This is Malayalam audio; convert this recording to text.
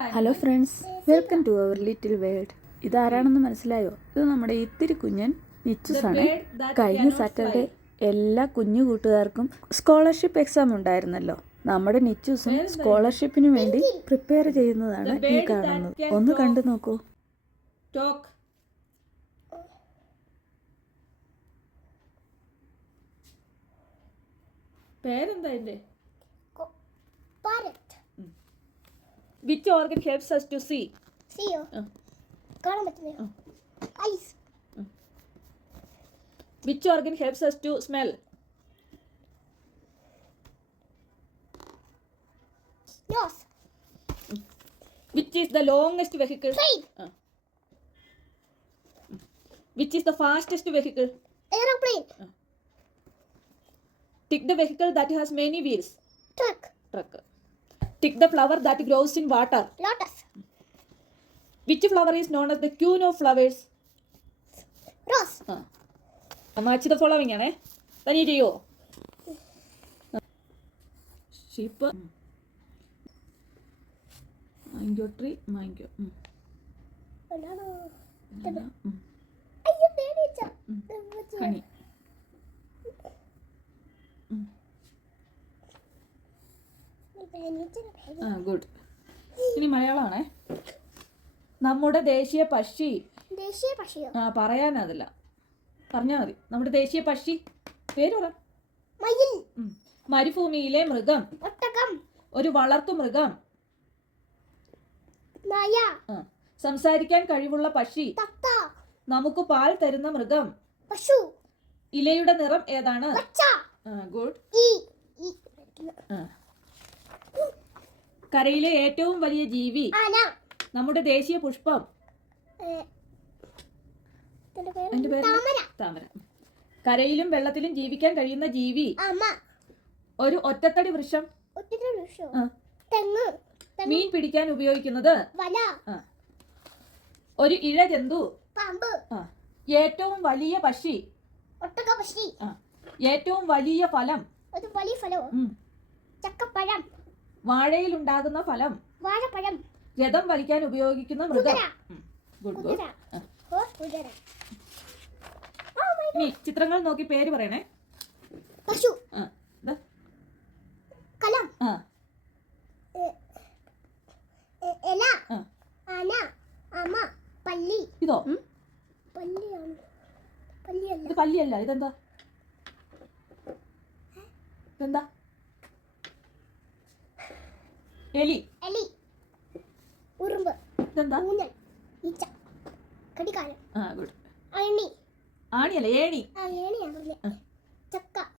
Hello friends, welcome to our little world. ഇതാരാണെന്ന് മനസ്സിലായോ? ഇത് നമ്മുടെ ഇത്തിരി കുഞ്ഞൻ നിച്ചൂസ് ആണ്. കഴിഞ്ഞ സാറ്റർഡേ എല്ലാ കുഞ്ഞു കൂട്ടുകാർക്കും സ്കോളർഷിപ്പ് എക്സാം ഉണ്ടായിരുന്നല്ലോ. നമ്മുടെ നിച്ചൂസും സ്കോളർഷിപ്പിന് വേണ്ടി പ്രിപ്പയർ ചെയ്യുന്നതാണ് ഈ കാണുന്നത്. ഒന്ന് കണ്ടു നോക്കൂ. പേരെന്താ ഇതിന്റെ? Which organ helps us to see? See. കാണാൻ പറ്റുന്നില്ല. Eyes. Which organ helps us to smell? Nose. Which is the longest vehicle? Train. Which is the fastest vehicle? Aeroplane. Tick the vehicle that has many wheels. Truck. Tick the flower that grows in water. Lotus. Which flower is known as the queen of flowers? Rose. Match the following ആണ്. തനി ചെയ്യോ? Sheep. Mango tree. Mango. Banana. അയ്യോ പേടിച്ച. Honey. ഗുഡ്. ഇനി മലയാളമാണേ. നമ്മുടെ ദേശീയ പക്ഷി. ദേശീയ പക്ഷിയോ? പറയാനതില്ല, പറഞ്ഞാൽ മതി. നമ്മുടെ ദേശീയ പക്ഷി പേര് പറ. മയിൽ. മരുഭൂമിയിലെ മൃഗം. ഒട്ടകം. ഒരു വളർത്തു മൃഗം. നായ. സംസാരിക്കാൻ കഴിവുള്ള പക്ഷി. തത്ത. നമുക്ക് പാൽ തരുന്ന മൃഗം. പശു. ഇലയുടെ നിറം ഏതാണ്? പച്ച. ഗുഡ്. കരയിലെ ഏറ്റവും വലിയ ജീവി. ആന. നമ്മുടെ ദേശീയ പുഷ്പം. താമര. കരയിലും വെള്ളത്തിലും ജീവിക്കാൻ കഴിയുന്ന ജീവി. ഒരു ഒറ്റത്തടി വൃക്ഷം. തെങ്ങ്. മീൻ പിടിക്കാൻ ഉപയോഗിക്കുന്നത്. വല. ഒരു ഇഴ ജന്തു. പാമ്പ്. ഏറ്റവും വലിയ പക്ഷി. ഒട്ടകപക്ഷി. ഏറ്റവും വലിയ ഫലം. ഒരു വലിയ ഫലം. ചക്കപ്പഴം. വാഴയിലുണ്ടാകുന്ന ഫലം. വാഴപ്പഴം. രഥം വലിക്കാൻ ഉപയോഗിക്കുന്ന മൃഗം. ഇനി ചിത്രങ്ങൾ നോക്കി പേര് പറയണേ. പശു. കലം. എല. ആന. അമ്മ. പല്ലി. ഇതോ? പല്ലിയാണ്. പല്ലിയല്ല. ഇത് പല്ലിയല്ല. ഇതെന്താ? ഇതെന്താ? എലി. ഉറുമ്പ്. ഇതെന്താ? ഊഞ്ഞൽ. ഈച്ച. കടികാരം. ഗുഡ്. അണി. ആണിയല്ല, ഏണി. ഏണിയാണ്. ചക്ക.